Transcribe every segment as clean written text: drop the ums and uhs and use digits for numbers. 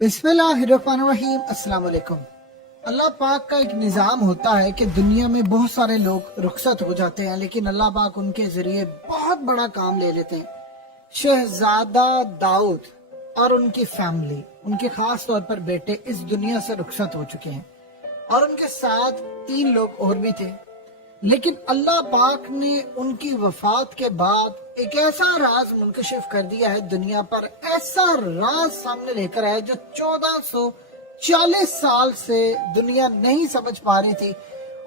बिस्मिल्लाहिर्रहमानिर्रहीम। अस्सलाम वालेकुम। अल्लाह पाक का एक निज़ाम होता है कि दुनिया में बहुत सारे लोग रुखसत हो जाते हैं, लेकिन अल्लाह पाक उनके जरिए बहुत बड़ा काम ले लेते हैं। शहजादा दाऊद और उनकी फैमिली, उनके खास तौर पर बेटे इस दुनिया से रुखसत हो चुके हैं और उनके साथ 3 लोग और भी थे। लेकिन अल्लाह पाक ने उनकी वफात के बाद एक ऐसा राज मुनकशिफ कर दिया है दुनिया पर, ऐसा राज सामने लेकर आया जो 1440 साल से दुनिया नहीं समझ पा रही थी।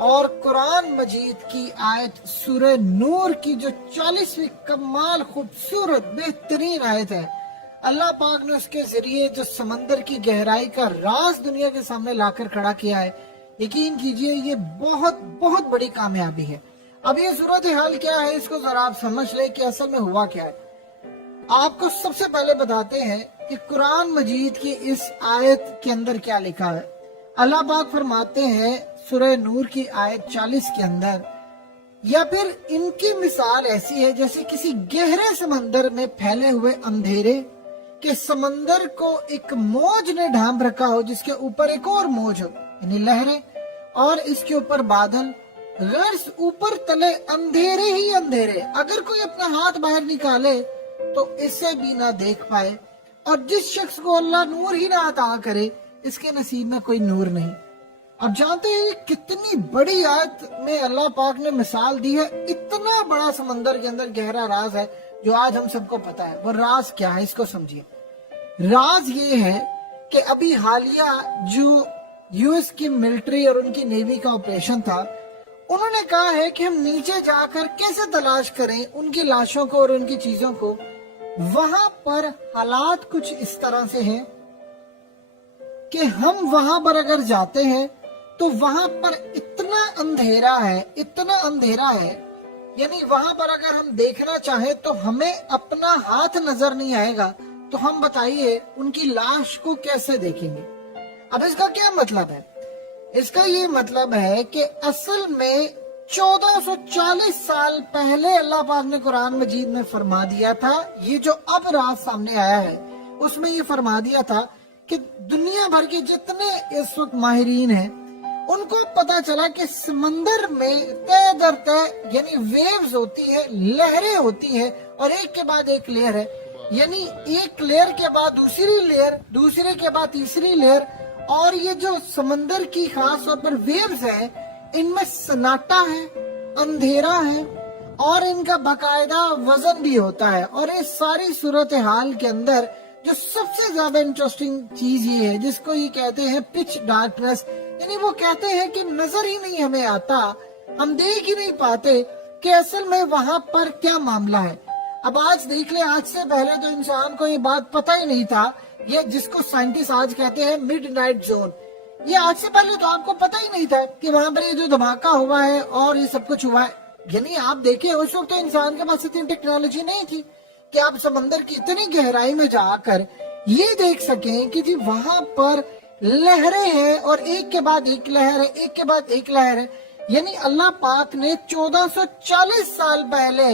और कुरान मजीद की आयत सूरह नूर की जो 40वीं कमाल खूबसूरत बेहतरीन आयत है, अल्लाह पाक ने उसके जरिए जो समंदर की गहराई का राज दुनिया के सामने लाकर खड़ा किया है। यकीन कीजिए ये बहुत बहुत बड़ी कामयाबी है। अब ये सूरत हाल क्या है, इसको जरा आप समझ ले कि असल में हुआ क्या है। आपको सबसे पहले बताते हैं कि कुरान मजीद की इस आयत के अंदर क्या लिखा है। अल्लाह पाक फरमाते हैं सूरह नूर की आयत 40 के अंदर, या फिर इनकी मिसाल ऐसी है जैसे किसी गहरे समंदर में फैले हुए अंधेरे के समंदर को एक मौज ने ढांप रखा हो, जिसके ऊपर एक और मौज हो यानी लहरें, और इसके ऊपर बादल, गर्स ऊपर तले अंधेरे ही अंधेरे। अगर कोई अपना हाथ बाहर निकाले तो इसे भी ना देख पाए, और जिस शख्स को अल्लाह नूर ही ना अता करे इसके नसीब में कोई नूर नहीं। अब जानते हैं कितनी बड़ी आयत में अल्लाह पाक ने मिसाल दी है। इतना बड़ा समंदर के अंदर गहरा राज है जो आज हम सबको पता है। वो राज क्या है, इसको समझिए। राज ये है कि अभी हालिया जो यूएस की मिलिट्री और उनकी नेवी का ऑपरेशन था, उन्होंने कहा है कि हम नीचे जाकर कैसे तलाश करें उनकी लाशों को और उनकी चीजों को। वहां पर हालात कुछ इस तरह से हैं कि हम वहां पर अगर जाते हैं तो वहां पर इतना अंधेरा है, इतना अंधेरा है, यानी वहां पर अगर हम देखना चाहें तो हमें अपना हाथ नजर नहीं आएगा। तो हम बताइए उनकी लाश को कैसे देखेंगे। अब इसका क्या मतलब है? इसका ये मतलब है कि असल में 1440 साल पहले अल्लाह पाक ने कुरान मजीद में फरमा दिया था, ये जो अब राज सामने आया है उसमें ये फरमा दिया था कि दुनिया भर के जितने इस वक्त माहिरीन हैं उनको पता चला कि समंदर में तय दर तय यानी वेव्स होती है, लहरें होती है, और एक के बाद एक लेयर है, यानी एक लेयर के बाद दूसरी लेयर, दूसरे के बाद तीसरी लेयर। और ये जो समंदर की खास तौर पर वेव्स है, इनमें सन्नाटा है, अंधेरा है, और इनका बाकायदा वजन भी होता है। और इस सारी सूरत हाल के अंदर जो सबसे ज्यादा इंटरेस्टिंग चीज ये है जिसको ये कहते हैं पिच डार्कनेस, यानी वो कहते हैं कि नजर ही नहीं हमें आता, हम देख ही नहीं पाते कि असल में वहां पर क्या मामला है। अब आज देख ले, आज से पहले तो इंसान को ये बात पता ही नहीं था, ये जिसको साइंटिस्ट आज कहते हैं मिडनाइट जोन, ये आज से पहले तो आपको पता ही नहीं था कि वहां पर ये जो धमाका हुआ है और ये सब कुछ हुआ है। यानी आप देखें उस वक्त तो इंसान के पास इतनी टेक्नोलॉजी नहीं थी कि आप समंदर की इतनी गहराई में जाकर ये देख सकें कि जी वहां पर लहरें हैं और एक के बाद एक लहर है, एक के बाद एक लहर है। यानी अल्लाह पाक ने 1440 साल पहले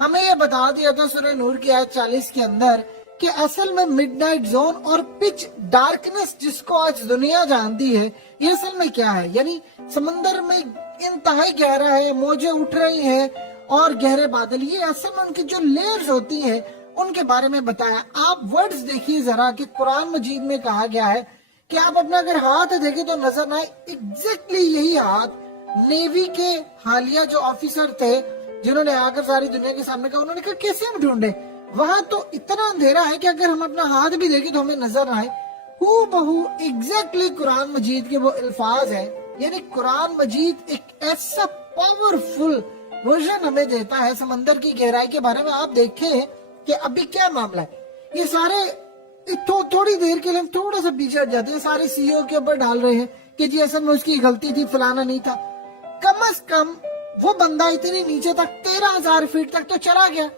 हमें ये बता दिया था सूरह नूर की आयत 40 के अंदर कि असल में मिडनाइट जोन और पिच डार्कनेस जिसको आज दुनिया जानती है, ये असल में क्या है। यानी समंदर में इंतहाई गहरा है, मौजें उठ रही हैं और गहरे बादल, ये असल में उनकी जो लेयर्स होती हैं उनके बारे में बताया। आप वर्ड्स देखिए जरा कि कुरान मजीद में कहा गया है कि आप अपना अगर हाथ देखें तो नजर ना आए, एग्जैक्टली यही हाथ नेवी के हालिया जो ऑफिसर थे जिन्होंने आकर सारी दुनिया के सामने कहा, उन्होंने कहा कैसे हम ढूंढे, वहां तो इतना अंधेरा है कि अगर हम अपना हाथ भी देखें तो हमें नजर आए। हूबहू एग्जैक्टली कुरान मजीद के वो अल्फाज है। यानी कुरान मजीद एक ऐसा पावरफुल वर्जन हमें देता है समंदर की गहराई के बारे में। आप देखें कि अभी क्या मामला है। ये सारे थोड़ी देर के लिए हम थोड़ा सा पीछे हट जाते हैं, सारे सीईओ के ऊपर डाल रहे हैं कि जी असल में उसकी गलती थी, फलाना नहीं था। कम से कम वो बंदा इतनी नीचे तक 13,000 फीट तक तो चला गया,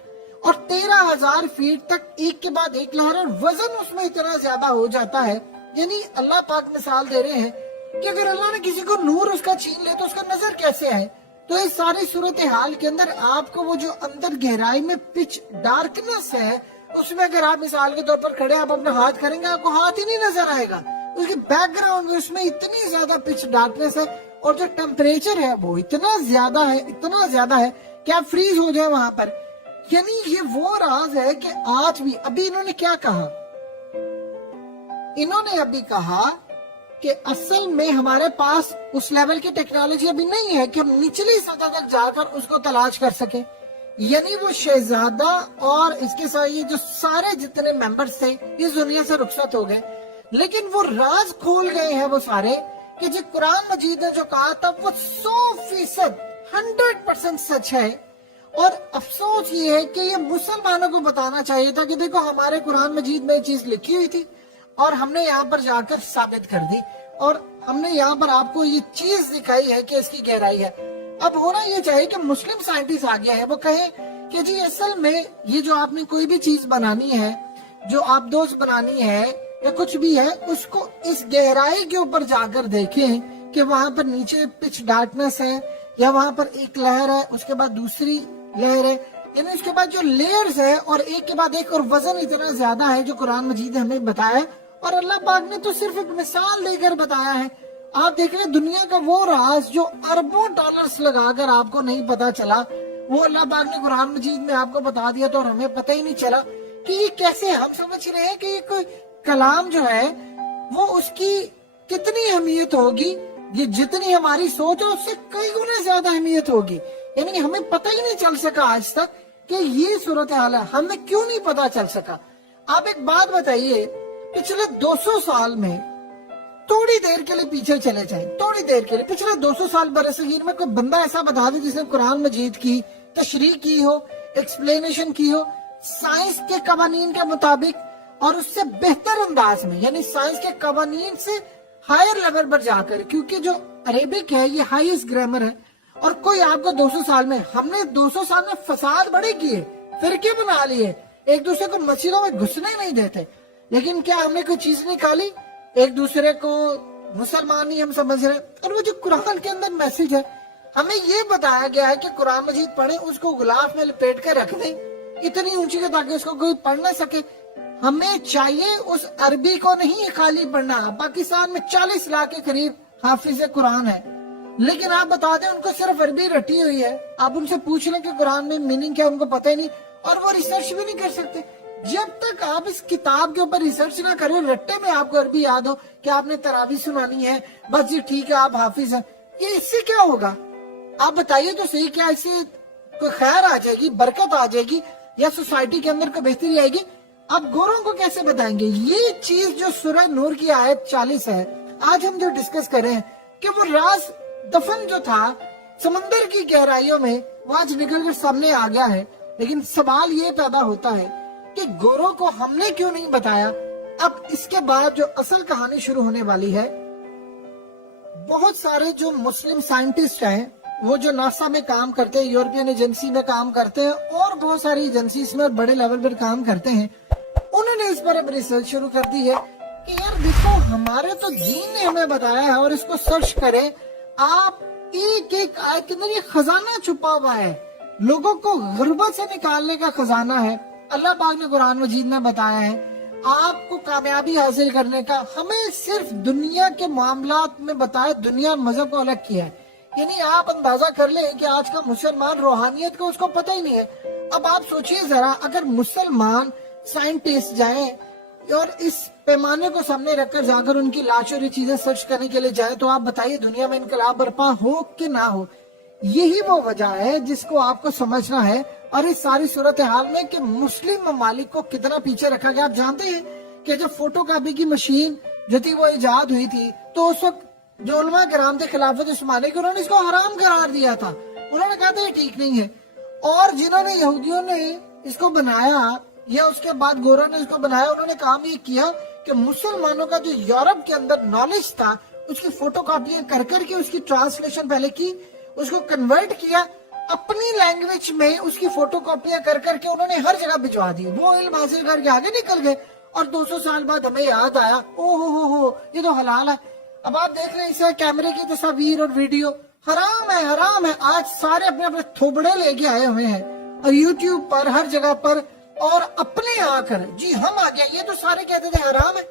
और 13,000 फीट तक एक के बाद एक लहर, और वजन उसमें इतना ज्यादा हो जाता है। यानी अल्लाह पाक मिसाल दे रहे हैं कि अगर अल्लाह ने किसी को नूर उसका छीन ले तो उसका नजर कैसे आए। तो इस सारी सूरत हाल के अंदर आपको वो जो अंदर गहराई में पिच डार्कनेस है उसमें अगर आप मिसाल के तौर पर खड़े आप अपना हाथ करेंगे, आपको हाथ ही नहीं नजर आएगा। उसके बैकग्राउंड में उसमें इतनी ज्यादा पिच डार्कनेस है और जो टेम्परेचर है वो इतना ज्यादा है कि आप फ्रीज हो जाए वहां पर। यानी ये वो राज है कि आज भी, अभी इन्होंने क्या कहा, इन्होंने अभी कहा कि असल में हमारे पास उस लेवल की टेक्नोलॉजी अभी नहीं है कि हम निचली सतह तक जाकर उसको तलाश कर सके। यानी वो शहजादा और इसके साथ ये जो सारे जितने मेंबर्स थे इस दुनिया से रुखसत हो गए, लेकिन वो राज खोल गए हैं वो सारे कि जो कुरान मजीद ने जो कहा था वो 100% 100% सच है। और अफसोस ये है कि ये मुसलमानों को बताना चाहिए था कि देखो हमारे कुरान मजीद में ये चीज लिखी हुई थी और हमने यहाँ पर जाकर साबित कर दी और हमने यहाँ पर आपको ये चीज दिखाई है कि इसकी गहराई है। अब होना ये चाहिए कि मुस्लिम साइंटिस्ट आ गया है, वो कहे कि जी असल में ये जो आपने कोई भी चीज बनानी है, जो आप दोस्त बनानी है या कुछ भी है, उसको इस गहराई के ऊपर जाकर देखें कि वहां पर नीचे पिच डार्कनेस है या वहां पर एक लहर है, उसके बाद दूसरी लहर है, यानी उसके बाद जो लेयर्स है और एक के बाद एक, और वजन इतना ज्यादा है जो कुरान मजीद ने हमें बताया। और अल्लाह पाक ने तो सिर्फ एक मिसाल देकर बताया है। आप देख रहे दुनिया का वो राज जो अरबों डॉलर्स लगाकर आपको नहीं पता चला, वो अल्लाह पाक ने कुरान मजीद में आपको बता दिया तो और हमें पता ही नहीं चला कि ये कैसे। हम समझ रहे हैं कि ये कोई कलाम जो है वो उसकी कितनी अहमियत होगी, ये जितनी हमारी सोच है उससे कई गुना ज्यादा अहमियत होगी। यानी हमें पता ही नहीं चल सका आज तक कि ये सूरत हाल है, हमें क्यों नहीं पता चल सका। आप एक बात बताइए, पिछले 200 साल में थोड़ी देर के लिए पीछे चले जाएं, थोड़ी देर के लिए पिछले 200 साल बरसगीर में कोई बंदा ऐसा बता दे जिसने कुरान मजीद की तशरीह की हो, एक्सप्लेनेशन की हो साइंस के कवानीन के मुताबिक और उससे बेहतर अंदाज में, यानी साइंस के कवानीन से हायर लेवल पर जाकर, क्योंकि जो अरेबिक है ये हाईएस्ट ग्रामर है। और कोई आपको 200 साल में, हमने 200 साल में फसाद बड़े किए, फिरके बना लिए, एक दूसरे को मस्जिदों में घुसने नहीं देते, लेकिन क्या हमने कोई चीज निकाली, एक दूसरे को मुसलमान ही हम समझ रहे। और वो जो कुरान के अंदर मैसेज है, हमें ये बताया गया है कि कुरान मजीद पढ़े, उसको गुलाफ में लपेट कर रख दें इतनी ऊंची के ताकि उसको कोई पढ़ ना सके। हमें चाहिए उस अरबी को नहीं खाली पढ़ना। पाकिस्तान में 40 लाख के करीब हाफिज कुरान है, लेकिन आप बता दें उनको सिर्फ अरबी रटी हुई है, आप उनसे पूछ लें कि कुरान में मीनिंग क्या, उनको पता ही नहीं, और वो रिसर्च भी नहीं कर सकते। जब तक आप इस किताब के ऊपर रिसर्च ना करें, रट्टे में आपको अरबी याद हो कि आपने तरावी सुनानी है, बस जी ठीक है आप हाफिज हैं, ये इससे क्या होगा? आप बताइए तो सही, क्या इससे कोई खैर आ जाएगी, बरकत आ जाएगी या सोसाइटी के अंदर कोई बेहतरी आएगी? आप गोरों को कैसे बताएंगे? ये चीज जो सूरह नूर की आयत 40 है, आज हम जो डिस्कस कर रहे हैं कि वो राज दफन जो था समंदर की गहराइयों में, वो आज निकल कर सामने आ गया है। लेकिन सवाल ये पैदा होता है कि गोरों को हमने क्यों नहीं बताया? अब इसके बाद जो असल कहानी शुरू होने वाली है, बहुत सारे जो मुस्लिम साइंटिस्ट हैं, वो जो नासा में काम करते हैं, यूरोपियन एजेंसी में काम करते हैं और बहुत सारी एजेंसीज में और बड़े लेवल पर काम करते हैं, उन्होंने इस पर अब रिसर्च शुरू कर दी है कि यार देखो हमारे तो दीन ने हमें बताया है, और इसको सर्च करें आप, एक एक आयत के अंदर ये खजाना छुपा हुआ है, लोगों को गुर्बत से निकालने का खजाना है। अल्लाह पाक ने कुरान मजीद में बताया है आपको कामयाबी हासिल करने का। हमें सिर्फ दुनिया के मामलात में बताया, दुनिया मजहब को अलग किया है। यानी आप अंदाजा कर ले कि आज का मुसलमान रूहानियत को उसको पता ही नहीं है। अब आप सोचिए जरा, अगर मुसलमान साइंटिस्ट जाएं और इस पैमाने को सामने रखकर जाकर उनकी लाशोरी चीजें सर्च करने के लिए जाए, तो आप बताइए दुनिया में इनकलाब बर्पा हो कि ना हो? यही वो वजह है जिसको आपको समझना है। और इस सारी सूरत हाल में कि मुस्लिम ममालिक को कितना पीछे रखा गया। आप जानते हैं कि जब फोटोकॉपी की मशीन जो थी वो इजाद हुई थी, तो उस वक्त जो उलमा किराम थे खिलाफत उस्मानी के, उन्होंने इसको हराम करार दिया था। उन्होंने कहा था ये ठीक नहीं है। और जिन्होंने यहूदियों ने इसको बनाया या उसके बाद गोरों ने इसको बनाया, उन्होंने काम ये किया कि मुसलमानों का जो यूरोप के अंदर नॉलेज था उसकी फोटोकॉपियां कर करके उसकी ट्रांसलेशन पहले की, उसको कन्वर्ट किया अपनी लैंग्वेज में, उसकी फोटोकॉपियां कर करके उन्होंने हर जगह भिजवा दी। वो इल्म हासिल करके आगे निकल गए और 200 साल बाद हमें याद आया, ओ हो ये तो हलाल है। अब आप देख रहे हैं इसे कैमरे की तस्वीर और वीडियो हराम है, हराम है। आज सारे अपने अपने थोबड़े लेके आए हुए हैं और यूट्यूब पर हर जगह पर اور اپنے آ کر جی ہم آ گیا، یہ تو سارے کہتے تھے حرام ہے،